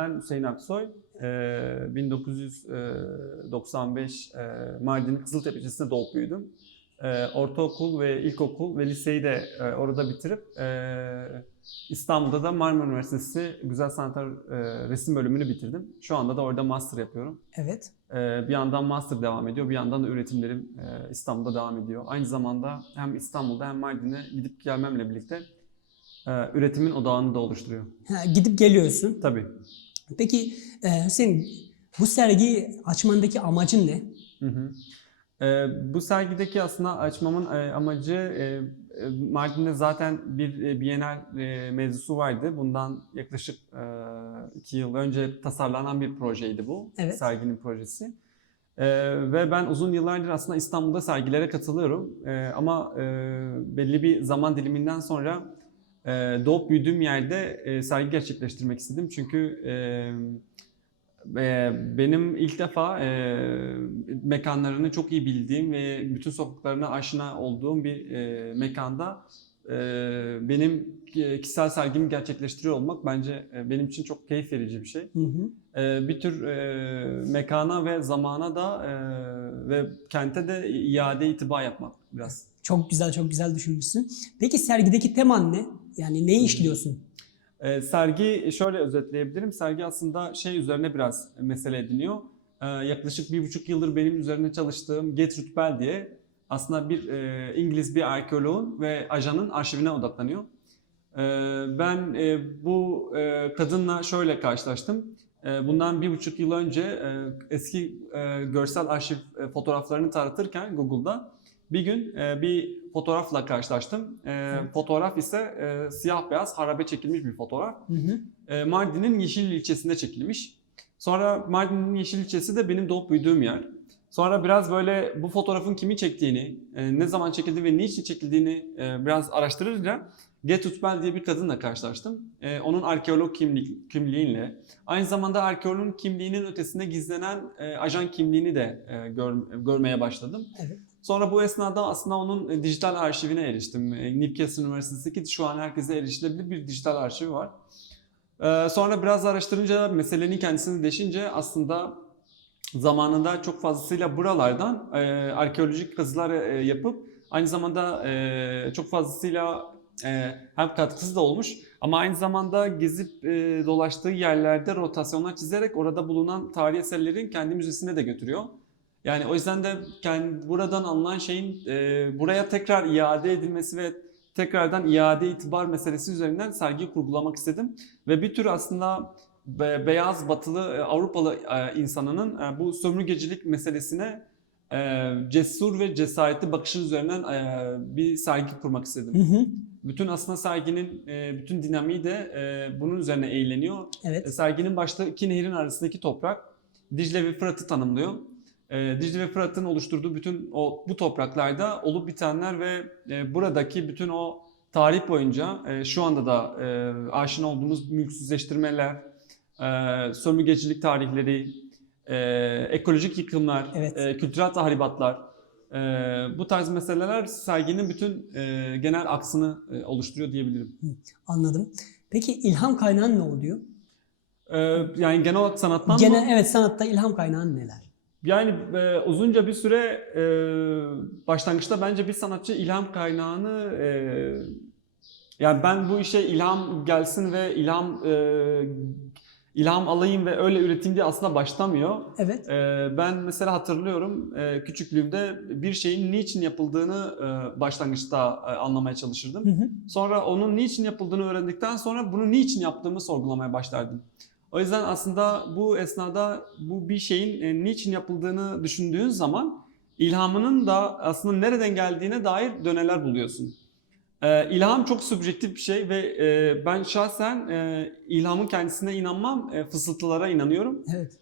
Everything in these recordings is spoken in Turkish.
ben Hüseyin Aksoy. Ee, 1995 e, Mardin Kızıltepe ilçesinde doğup büyüdüm. Ortaokul ve ilkokul ve liseyi de e, orada bitirip e, İstanbul'da da Marmara Üniversitesi Güzel Sanatlar e, Resim bölümünü bitirdim. Şu anda da orada master yapıyorum. Evet. Bir yandan master devam ediyor, bir yandan da üretimlerim e, İstanbul'da devam ediyor. Aynı zamanda hem İstanbul'da hem Mardin'e gidip gelmemle birlikte e, üretimin odağını da oluşturuyor. Ha, gidip geliyorsun. Tabii. Peki e, Hüseyin bu sergiyi açmandaki amacın ne? Hı hı. Ee, bu sergideki aslında açmamın e, amacı e, e, Mardin'de zaten bir e, Bienal e, mevzusu vardı. Bundan yaklaşık e, iki yıl önce tasarlanan bir projeydi bu. Evet. Serginin projesi. E, ve ben uzun yıllardır aslında İstanbul'da sergilere katılıyorum. E, ama e, belli bir zaman diliminden sonra e, doğup büyüdüğüm yerde e, sergi gerçekleştirmek istedim. Çünkü e, e, benim ilk defa e, mekanlarını çok iyi bildiğim ve bütün sokaklarına aşina olduğum bir e, mekanda e, benim ki- kişisel sergimi gerçekleştiriyor olmak bence e, benim için çok keyif verici bir şey. Hı hı. E, bir tür e, mekana ve zamana da e, ve kente de iade itibar yapmak biraz. Çok güzel, çok güzel düşünmüşsün. Peki sergideki teman ne? Yani neyi işliyorsun? E, sergi şöyle özetleyebilirim. Sergi aslında şey üzerine biraz mesele ediniyor. E, yaklaşık bir buçuk yıldır benim üzerine çalıştığım Gertrude Bell diye aslında bir e, İngiliz bir arkeoloğun ve ajanın arşivine odaklanıyor. E, ben e, bu e, kadınla şöyle karşılaştım. E, bundan bir buçuk yıl önce e, eski e, görsel arşiv e, fotoğraflarını taratırken Google'da bir gün e, bir fotoğrafla karşılaştım. E, Evet. Fotoğraf ise e, siyah beyaz harabe çekilmiş bir fotoğraf. Hı hı. E, Mardin'in Yeşil ilçesinde çekilmiş. Sonra Mardin'in Yeşil ilçesi de benim doğup büyüdüğüm yer. Sonra biraz böyle bu fotoğrafın kimi çektiğini, e, ne zaman çekildi ve niçin çekildiğini e, biraz araştırınca Gertrude Bell diye bir kadınla karşılaştım. E, onun arkeolog kimlik, kimliğiyle, aynı zamanda arkeologun kimliğinin ötesinde gizlenen e, ajan kimliğini de e, gör- görmeye başladım. Evet. Sonra bu esnada aslında onun e, dijital arşivine eriştim. E, Newcastle Üniversitesi'ndeki şu an herkese erişilebilir bir dijital arşivi var. Ee, Sonra biraz araştırınca, meselenin kendisini deşince aslında zamanında çok fazlasıyla buralardan e, arkeolojik kazılar e, yapıp aynı zamanda e, çok fazlasıyla e, hem katkısı da olmuş ama aynı zamanda gezip e, dolaştığı yerlerde rotasyonlar çizerek orada bulunan tarihi eserlerin kendi müzesine de götürüyor. Yani o yüzden de kendi, buradan alınan şeyin e, buraya tekrar iade edilmesi ve tekrardan iade itibar meselesi üzerinden sergiyi kurgulamak istedim. Ve bir tür aslında be- beyaz batılı e, Avrupalı e, insanının e, bu sömürgecilik meselesine e, cesur ve cesaretli bakışın üzerinden e, bir sergi kurmak istedim. Hı hı. Bütün aslında serginin e, bütün dinamiği de e, bunun üzerine eğleniyor. E, Evet. Serginin başta iki nehrin arasındaki toprak Dicle ve Fırat'ı tanımlıyor. E, Dicle ve Fırat'ın oluşturduğu bütün o bu topraklarda olup bitenler ve e, buradaki bütün o tarih boyunca e, şu anda da e, aşina olduğumuz mülksüzleştirmeler, e, sömürgecilik tarihleri, e, ekolojik yıkımlar, Evet. e, kültürel tahribatlar, e, bu tarz meseleler serginin bütün e, genel aksını e, oluşturuyor diyebilirim. Anladım. Peki ilham kaynağın ne oluyor? E, yani genel olarak sanattan mı? Genel evet sanatta ilham kaynağın neler? Yani e, uzunca bir süre e, başlangıçta bence bir sanatçı ilham kaynağını e, yani ben bu işe ilham gelsin ve ilham e, ilham alayım ve öyle üreteyim diye aslında başlamıyor. Evet. E, ben mesela hatırlıyorum e, küçüklüğümde bir şeyin niçin yapıldığını e, başlangıçta e, anlamaya çalışırdım. Hı hı. Sonra onun niçin yapıldığını öğrendikten sonra bunu niçin yaptığımı sorgulamaya başlardım. O yüzden aslında bu esnada bu bir şeyin e, niçin yapıldığını düşündüğün zaman ilhamının da aslında nereden geldiğine dair döneler buluyorsun. Ee, ilham çok subjektif bir şey ve e, ben şahsen e, ilhamın kendisine inanmam, e, fısıltılara inanıyorum. Evet.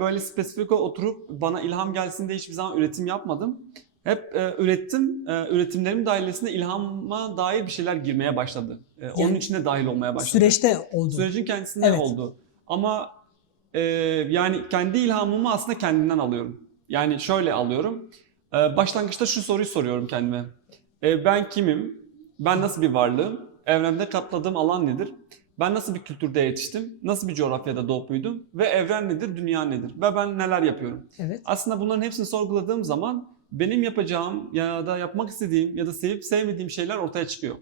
Böyle spesifik oturup bana ilham gelsin diye hiçbir zaman üretim yapmadım. Hep e, ürettim. E, üretimlerim dahilesinde ilhama dair bir şeyler girmeye başladı. E, onun Yani içine dahil olmaya başladı. Süreçte oldu. Sürecin kendisinde Evet. oldu. Ama e, yani kendi ilhamımı aslında kendimden alıyorum. Yani şöyle alıyorum. E, başlangıçta şu soruyu soruyorum kendime. E, ben kimim? Ben nasıl bir varlığım? Evrende kapladığım alan nedir? Ben nasıl bir kültürde yetiştim? Nasıl bir coğrafyada doğup büyüdüm? Ve evren nedir, dünya nedir? Ve ben neler yapıyorum? Evet. Aslında bunların hepsini sorguladığım zaman benim yapacağım ya da yapmak istediğim ya da sevip sevmediğim şeyler ortaya çıkıyor.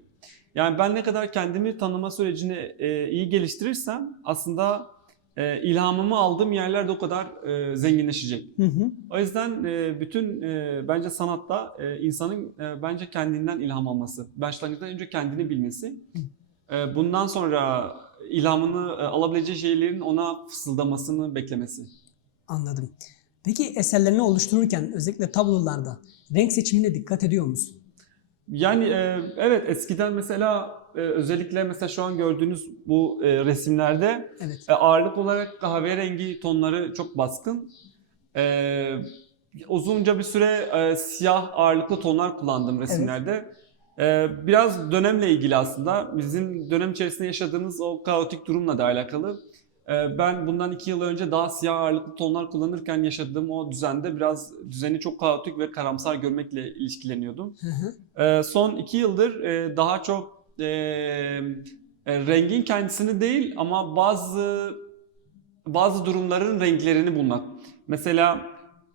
Yani ben ne kadar kendimi tanıma sürecini e, iyi geliştirirsem aslında e, ilhamımı aldığım yerler de o kadar e, zenginleşecek. Hı hı. O yüzden e, bütün e, bence sanatta e, insanın e, bence kendinden ilham alması. Başlangıçtan önce kendini bilmesi. E, bundan sonra ilhamını e, alabileceği şeylerin ona fısıldamasını beklemesi. Anladım. Peki eserlerini oluştururken özellikle tablolarda renk seçimine dikkat ediyor musun? Yani e, evet eskiden mesela e, özellikle mesela şu an gördüğünüz bu e, resimlerde Evet. e, ağırlık olarak kahverengi tonları çok baskın. E, uzunca bir süre e, siyah ağırlıklı tonlar kullandım resimlerde. E, biraz dönemle ilgili aslında. Bizim dönem içerisinde yaşadığımız o kaotik durumla da alakalı. E, ben bundan iki yıl önce daha siyah ağırlıklı tonlar kullanırken yaşadığım o düzende biraz düzeni çok kaotik ve karamsar görmekle ilişkileniyordum. Hı hı. Son iki yıldır e, daha çok e, e, rengin kendisini değil ama bazı bazı durumların renklerini bulmak. Mesela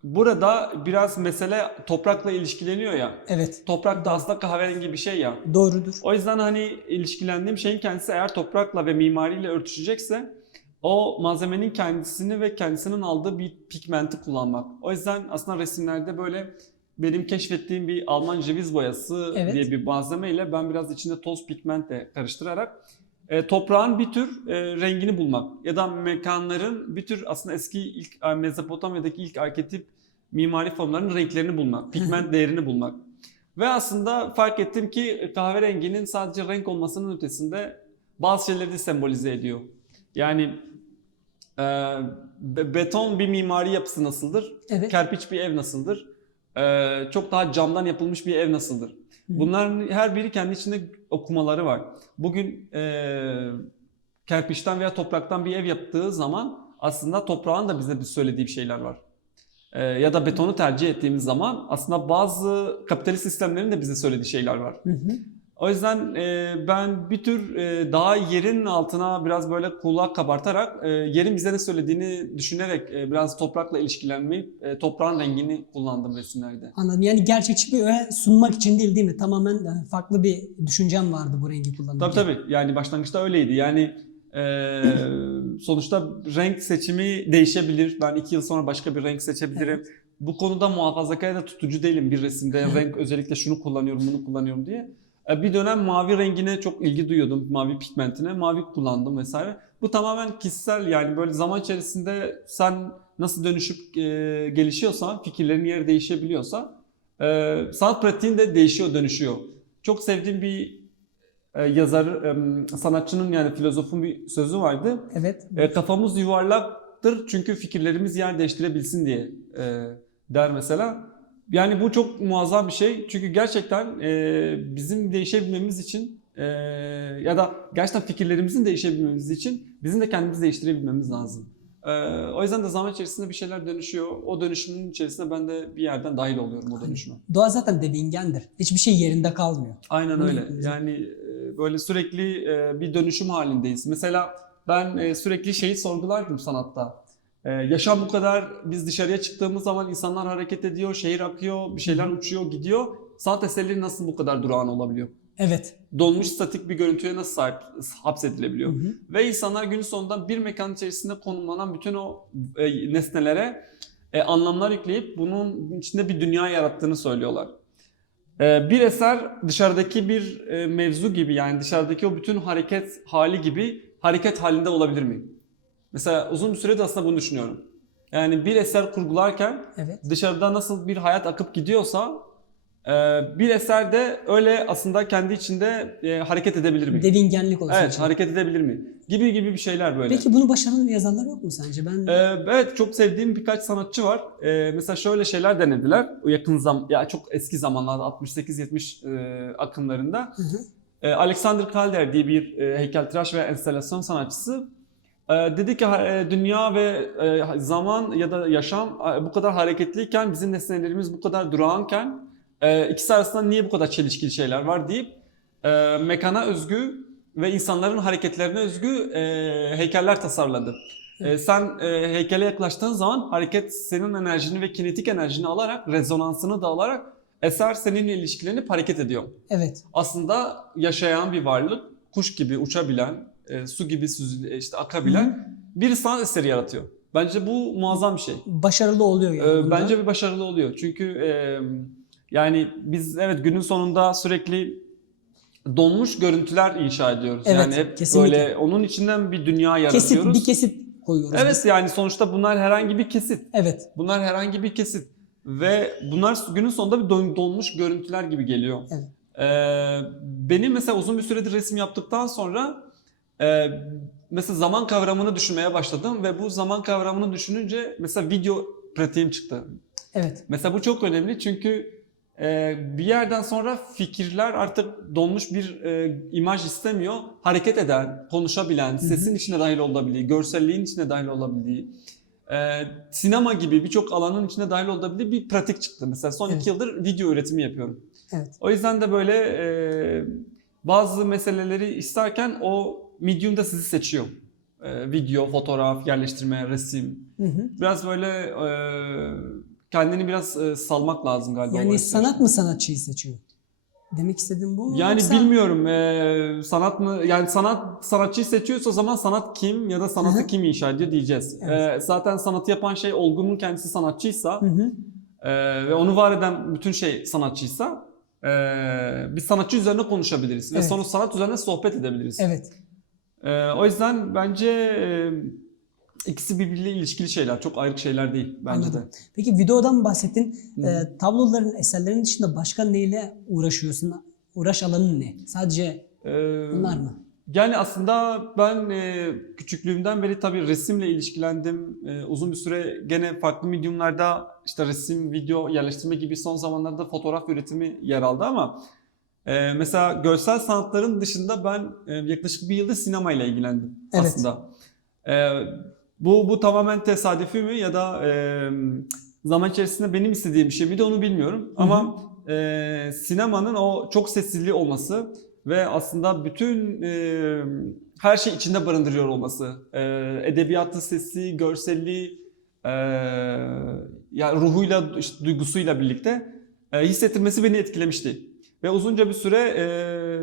burada biraz mesele toprakla ilişkileniyor ya. Evet. Toprak da aslında kahverengi bir şey ya. Doğrudur. O yüzden hani ilişkilendiğim şeyin kendisi eğer toprakla ve mimariyle örtüşecekse o malzemenin kendisini ve kendisinin aldığı bir pigmenti kullanmak. O yüzden aslında resimlerde böyle benim keşfettiğim bir Alman ceviz boyası Evet. diye bir malzemeyle ben biraz içinde toz pigmentle karıştırarak e, toprağın bir tür e, rengini bulmak ya da mekanların bir tür aslında eski ilk e, Mezopotamya'daki ilk arketip mimari formların renklerini bulmak, pigment değerini bulmak. Ve aslında fark ettim ki kahverenginin sadece renk olmasının ötesinde bazı şeyleri de sembolize ediyor. Yani e, be- beton bir mimari yapısı nasıldır? Evet. Kerpiç bir ev nasıldır? E, çok daha camdan yapılmış bir ev nasıldır? Bunların her biri kendi içinde okumaları var. Bugün e, kerpiçten veya topraktan bir ev yaptığı zaman aslında toprağın da bize bir söylediği şeyler var. E, ya da betonu tercih ettiğimiz zaman aslında bazı kapitalist sistemlerin de bize söylediği şeyler var. Hı hı. O yüzden e, ben bir tür e, daha yerin altına biraz böyle kulak kabartarak e, yerin bize ne söylediğini düşünerek e, biraz toprakla ilişkilenmeyip e, toprağın rengini kullandım resimlerde. Anladım. Yani gerçekçi bir öğe sunmak için değil değil mi? Tamamen e, farklı bir düşüncem vardı bu rengi kullanırken. Tabii tabii yani başlangıçta öyleydi yani e, sonuçta renk seçimi değişebilir. Ben iki yıl sonra başka bir renk seçebilirim. Bu konuda muhafazakar ya da tutucu değilim bir resimde renk özellikle şunu kullanıyorum bunu kullanıyorum diye. E, Bir dönem mavi rengine çok ilgi duyuyordum. Mavi pigmentine. Mavi kullandım vesaire. Bu tamamen kişisel yani böyle zaman içerisinde sen nasıl dönüşüp e, gelişiyorsan, fikirlerin yeri değişebiliyorsa e, sanat pratiğin de değişiyor, dönüşüyor. Çok sevdiğim bir e, yazar, e, sanatçının yani filozofun bir sözü vardı. Evet. E, kafamız yuvarlaktır çünkü fikirlerimiz yer değiştirebilsin diye e, der mesela. Yani bu çok muazzam bir şey çünkü gerçekten e, bizim değişebilmemiz için e, ya da gerçekten fikirlerimizin değişebilmemiz için bizim de kendimizi değiştirebilmemiz lazım. E, o yüzden de zaman içerisinde bir şeyler dönüşüyor. O dönüşümün içerisinde ben de bir yerden dahil oluyorum o dönüşüme. Doğa zaten devingendir. Hiçbir şey yerinde kalmıyor. Aynen Bunu öyle. yapıyoruz. Yani e, böyle sürekli e, bir dönüşüm halindeyiz. Mesela ben e, sürekli şeyi sorgulardım sanatta. E, Yaşam bu kadar biz dışarıya çıktığımız zaman insanlar hareket ediyor, şehir akıyor, bir şeyler uçuyor, gidiyor. Sanat eserleri nasıl bu kadar durağan olabiliyor? Evet. Donmuş statik bir görüntüye nasıl sahip, hapsedilebiliyor? Hı hı. Ve insanlar günün sonunda bir mekan içerisinde konumlanan bütün o e, nesnelere e, anlamlar yükleyip bunun içinde bir dünya yarattığını söylüyorlar. E, bir eser dışarıdaki bir e, mevzu gibi yani dışarıdaki o bütün hareket hali gibi hareket halinde olabilir mi? Mesela uzun bir süredir aslında bunu düşünüyorum. Yani bir eser kurgularken Evet. dışarıda nasıl bir hayat akıp gidiyorsa e, bir eser de öyle aslında kendi içinde e, hareket edebilir mi? Devingenlik olacak. Evet, hareket edebilir mi? Gibi gibi bir şeyler böyle. Peki bunu başaran yazarlar yok mu sence? Ben Ee, evet, çok sevdiğim birkaç sanatçı var. Mesela şöyle şeyler denediler. O yakın zam, ya çok eski zamanlarda 68-70 e, akımlarında. Hı hı. Alexander Calder diye bir e, heykeltıraş ve enstalasyon sanatçısı. E, dedi ki e, dünya ve e, zaman ya da yaşam e, bu kadar hareketliyken bizim nesnelerimiz bu kadar durağanken ikisi arasında niye bu kadar çelişkili şeyler var deyip mekana özgü ve insanların hareketlerine özgü heykeller tasarladı. Sen heykele yaklaştığın zaman hareket senin enerjini ve kinetik enerjini alarak, rezonansını da alarak eser seninle ilişkilenip hareket ediyor. Evet. Aslında yaşayan bir varlık, kuş gibi uçabilen, e, su gibi süzüle, işte akabilen bir sanat eseri yaratıyor. Bence bu muazzam bir şey. Başarılı oluyor yani. Ee, bence bir başarılı oluyor. Çünkü e, yani biz evet günün sonunda sürekli donmuş görüntüler inşa ediyoruz. Evet, yani hep kesinlikle. böyle onun içinden bir dünya kesit, yaratıyoruz. bir kesit koyuyoruz. Evet biz. yani sonuçta bunlar herhangi bir kesit. Evet. Bunlar herhangi bir kesit. Ve bunlar günün sonunda bir don- donmuş görüntüler gibi geliyor. Evet. Ee, benim mesela uzun bir süredir resim yaptıktan sonra e, mesela zaman kavramını düşünmeye başladım ve bu zaman kavramını düşününce mesela video pratiğim çıktı. Evet. Mesela bu çok önemli çünkü e, bir yerden sonra fikirler artık donmuş bir e, imaj istemiyor. Hareket eden, konuşabilen, sesin içine dahil olabildiği, görselliğin içine dahil olabildiği, e, sinema gibi birçok alanın içine dahil olabildiği bir pratik çıktı. Mesela son Evet. iki yıldır video üretimi yapıyorum. Evet. O yüzden de böyle e, bazı meseleleri isterken o medium'da sizi seçiyor. E, video, fotoğraf, yerleştirme, resim. Hı hı. Biraz böyle e, kendini biraz e, salmak lazım galiba. Yani sanat mı sanatçıyı seçiyor? Demek istediğim bu mu? Yani Yoksa- bilmiyorum e, sanat mı yani sanat sanatçıyı seçiyorsa o zaman sanat kim ya da sanatı Hı hı. kim inşa ediyor diyeceğiz. Evet. E, zaten sanatı yapan şey olgunun kendisi sanatçıysa Hı hı. e, ve onu var eden bütün şey sanatçıysa e, biz sanatçı üzerine konuşabiliriz ve Evet. sonra sanat üzerine sohbet edebiliriz. Evet. E, o yüzden bence e, ikisi birbiriyle ilişkili şeyler, çok ayrı şeyler değil bence Anladım. de. Peki videodan bahsettin. Ee, tabloların, eserlerin dışında başka neyle uğraşıyorsun? Uğraş alanın ne? Sadece E, bunlar mı? Yani aslında ben e, küçüklüğümden beri tabii resimle ilişkilendim. E, uzun bir süre gene farklı medyumlarda işte resim, video yerleştirme gibi son zamanlarda fotoğraf üretimi yer aldı ama e, mesela görsel sanatların dışında ben e, yaklaşık bir yıldır sinemayla ilgilendim Evet. aslında. E, bu bu tamamen tesadüfi mi ya da e, zaman içerisinde benim istediğim bir şey miydi onu bilmiyorum. Ama e, sinemanın o çok sesli olması ve aslında bütün e, her şey içinde barındırıyor olması. E, edebiyatı, sesi, görselliği, e, ya ruhuyla, işte, duygusuyla birlikte e, hissettirmesi beni etkilemişti. Ve uzunca bir süre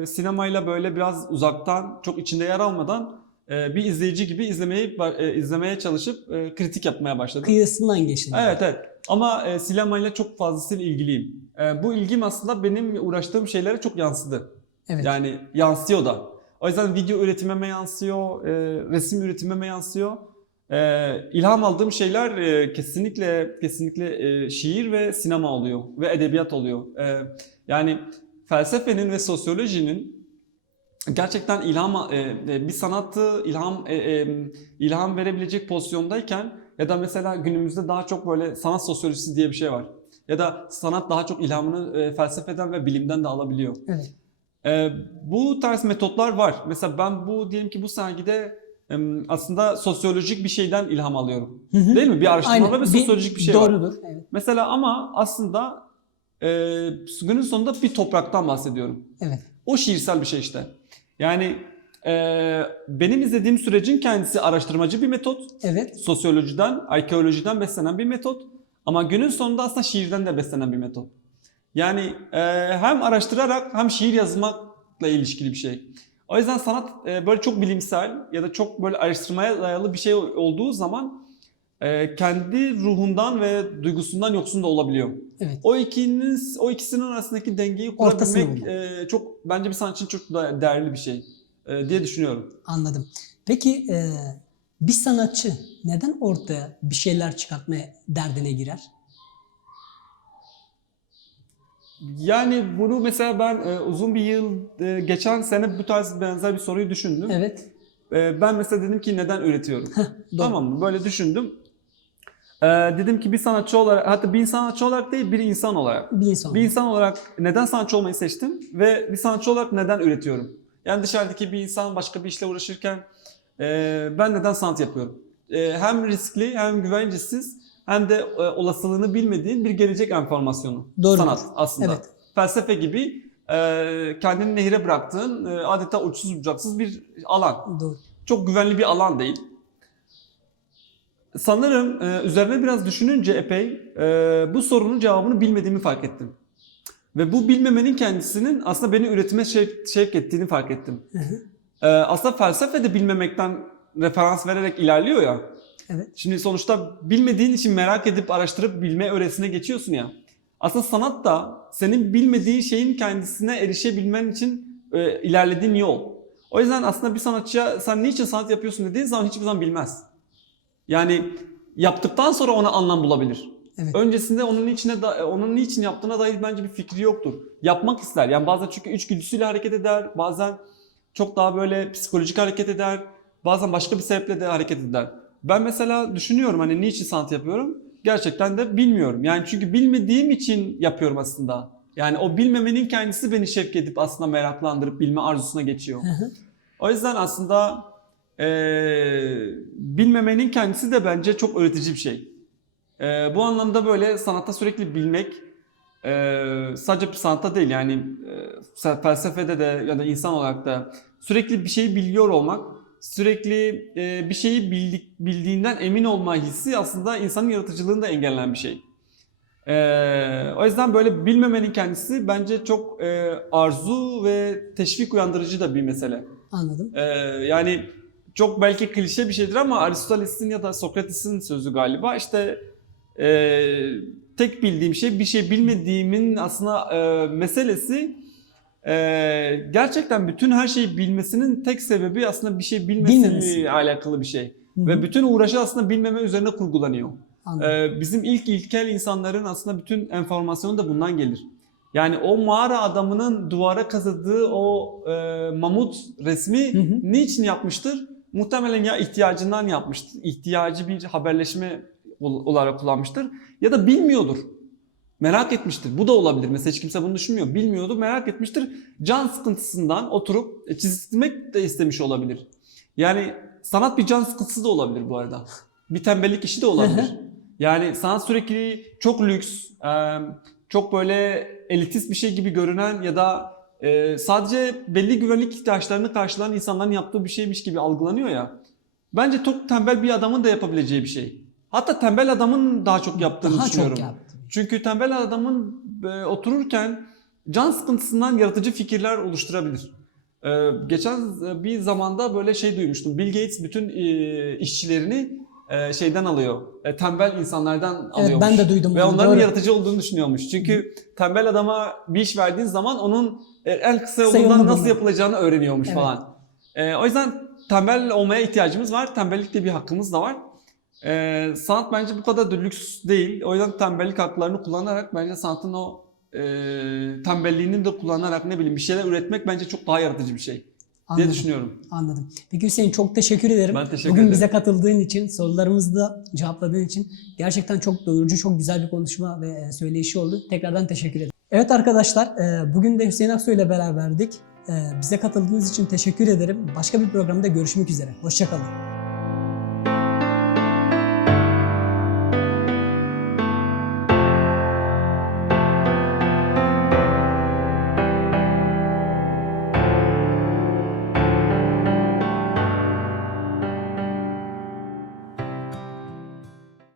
e, sinemayla böyle biraz uzaktan, çok içinde yer almadan e, bir izleyici gibi izlemeyi e, izlemeye çalışıp e, kritik yapmaya başladım. Kıyısından geçtin. Evet evet. Ama e, sinemayla çok fazlasıyla ilgiliyim. E, bu ilgim aslında benim uğraştığım şeylere çok yansıdı. Evet. Yani yansıyor da. O yüzden video üretimime yansıyor, e, resim üretimime yansıyor. E, ilham aldığım şeyler e, kesinlikle kesinlikle e, şiir ve sinema oluyor ve edebiyat oluyor. E, yani felsefenin ve sosyolojinin gerçekten ilham e, e, bir sanatı ilham e, e, ilham verebilecek pozisyondayken ya da mesela günümüzde daha çok böyle sanat sosyolojisi diye bir şey var. Ya da sanat daha çok ilhamını e, felsefeden ve bilimden de alabiliyor. Evet. Ee, bu tarz metotlar var. Mesela ben bu diyelim ki bu sergide em, aslında sosyolojik bir şeyden ilham alıyorum. Hı hı. Değil mi? Bir araştırma ve sosyolojik bir şey var. Doğrudur. Evet. Mesela ama aslında e, günün sonunda bir topraktan bahsediyorum. Evet. O şiirsel bir şey işte. Yani e, benim izlediğim sürecin kendisi araştırmacı bir metot. Evet. Sosyolojiden, arkeolojiden beslenen bir metot. Ama günün sonunda aslında şiirden de beslenen bir metot. Yani e, hem araştırarak hem şiir yazmakla ilişkili bir şey. O yüzden sanat e, böyle çok bilimsel ya da çok böyle araştırmaya dayalı bir şey olduğu zaman e, kendi ruhundan ve duygusundan yoksun da olabiliyor. Evet. O ikinin o ikisinin arasındaki dengeyi kurabilmek e, çok bence bir sanatçı için çok da değerli bir şey e, diye düşünüyorum. Anladım. Peki e, bir sanatçı neden ortaya bir şeyler çıkartmaya derdine girer? Yani bunu mesela ben e, uzun bir yıl e, geçen sene bu tarz benzer bir soruyu düşündüm. Evet. E, ben mesela dedim ki neden üretiyorum? Doğru. tamam mı? Böyle düşündüm. E, dedim ki bir sanatçı olarak hatta bir sanatçı olarak değil bir insan olarak. Bir insan. Bir insan olarak neden sanatçı olmayı seçtim ve bir sanatçı olarak neden üretiyorum? Yani dışarıdaki bir insan başka bir işle uğraşırken e, ben neden sanat yapıyorum? E, hem riskli hem güvencesiz hem de e, olasılığını bilmediğin bir gelecek enformasyonu. Doğru. Sanat aslında. Evet. Felsefe gibi e, kendini nehire bıraktığın e, adeta uçsuz bucaksız bir alan. Doğru. Çok güvenli bir alan değil. Sanırım e, üzerine biraz düşününce epey e, bu sorunun cevabını bilmediğimi fark ettim. Ve bu bilmemenin kendisinin aslında beni üretime şevk, şevk ettiğini fark ettim. E, aslında felsefe de bilmemekten referans vererek ilerliyor ya. Evet. Şimdi sonuçta bilmediğin için merak edip araştırıp bilme öğresine geçiyorsun ya. Aslında sanat da senin bilmediğin şeyin kendisine erişebilmen için e, ilerlediğin yol. O yüzden aslında bir sanatçıya sen niçin sanat yapıyorsun dediğin zaman hiçbir zaman bilmez. Yani yaptıktan sonra ona anlam bulabilir. Evet. Öncesinde onun içine da, onun niçin yaptığına dair bence bir fikri yoktur. Yapmak ister. Yani bazen çünkü içgüdüsüyle hareket eder. Bazen çok daha böyle psikolojik hareket eder. Bazen başka bir sebeple de hareket eder. Ben mesela düşünüyorum hani niçin sanat yapıyorum? Gerçekten de bilmiyorum. Yani çünkü bilmediğim için yapıyorum aslında. Yani o bilmemenin kendisi beni şevk edip aslında meraklandırıp bilme arzusuna geçiyor. O yüzden aslında eee, bilmemenin kendisi de bence çok öğretici bir şey. Eee, bu anlamda böyle sanatta sürekli bilmek eee, sadece sanatta değil yani eee, felsefede de ya da insan olarak da sürekli bir şeyi biliyor olmak, sürekli eee, bir şeyi bildik, bildiğinden emin olma hissi aslında insanın yaratıcılığını da engelleyen bir şey. Eee, o yüzden böyle bilmemenin kendisi bence çok eee, arzu ve teşvik uyandırıcı da bir mesele. Anladım. Ee, yani çok belki klişe bir şeydir ama Aristoteles'in ya da Sokrates'in sözü galiba işte e, tek bildiğim şey bir şey bilmediğimin aslında e, meselesi e, gerçekten bütün her şeyi bilmesinin tek sebebi aslında bir şey Bilmemesi. bilmesiyle alakalı bir şey. Hı hı. Ve bütün uğraşı aslında bilmeme üzerine kurgulanıyor. Anladım. Ee, bizim ilk ilkel insanların aslında bütün enformasyonu da bundan gelir. Yani o mağara adamının duvara kazıdığı o e, mamut resmi Hı hı. niçin yapmıştır? Muhtemelen ya ihtiyacından yapmıştır, ihtiyacı bir haberleşme ol- olarak kullanmıştır ya da bilmiyordur. Merak etmiştir. Bu da olabilir. Mesela hiç kimse bunu düşünmüyor. Bilmiyordur, merak etmiştir. Can sıkıntısından oturup e, çizmek de istemiş olabilir. Yani sanat bir can sıkıntısı da olabilir bu arada. Bir tembellik işi de olabilir. Yani sanat sürekli çok lüks, çok böyle elitist bir şey gibi görünen ya da e, sadece belli güvenlik ihtiyaçlarını karşılayan insanların yaptığı bir şeymiş gibi algılanıyor ya. Bence çok tembel bir adamın da yapabileceği bir şey. Hatta tembel adamın daha çok yaptığını Daha düşünüyorum. çok. Çünkü tembel adamın e, otururken can sıkıntısından yaratıcı fikirler oluşturabilir. E, geçen bir zamanda böyle şey duymuştum. Bill Gates bütün e, işçilerini e, şeyden alıyor. E, tembel insanlardan Evet alıyormuş. ben de duydum Ve bunu. onların Doğru. yaratıcı olduğunu düşünüyormuş. Çünkü tembel adama bir iş verdiğin zaman onun e, en kısa yolunu nasıl yapılacağını öğreniyormuş Evet. falan. E, o yüzden tembel olmaya ihtiyacımız var. Tembellikte bir hakkımız da var. E, sanat bence bu kadar da lüks değil. O yüzden tembellik haklarını kullanarak bence sanatın o e, tembelliğini de kullanarak ne bileyim bir şeyler üretmek bence çok daha yaratıcı bir şey diye Anladım. düşünüyorum. Anladım. Peki Hüseyin çok teşekkür ederim. Ben teşekkür Bugün ederim. bize katıldığın için, sorularımızı da cevapladığın için gerçekten çok doyurucu, çok güzel bir konuşma ve e, söyleyişi oldu. Tekrardan teşekkür ederim. Evet arkadaşlar, e, bugün de Hüseyin Aksu ile beraberdik. E, Bize katıldığınız için teşekkür ederim. Başka bir programda görüşmek üzere. Hoşçakalın.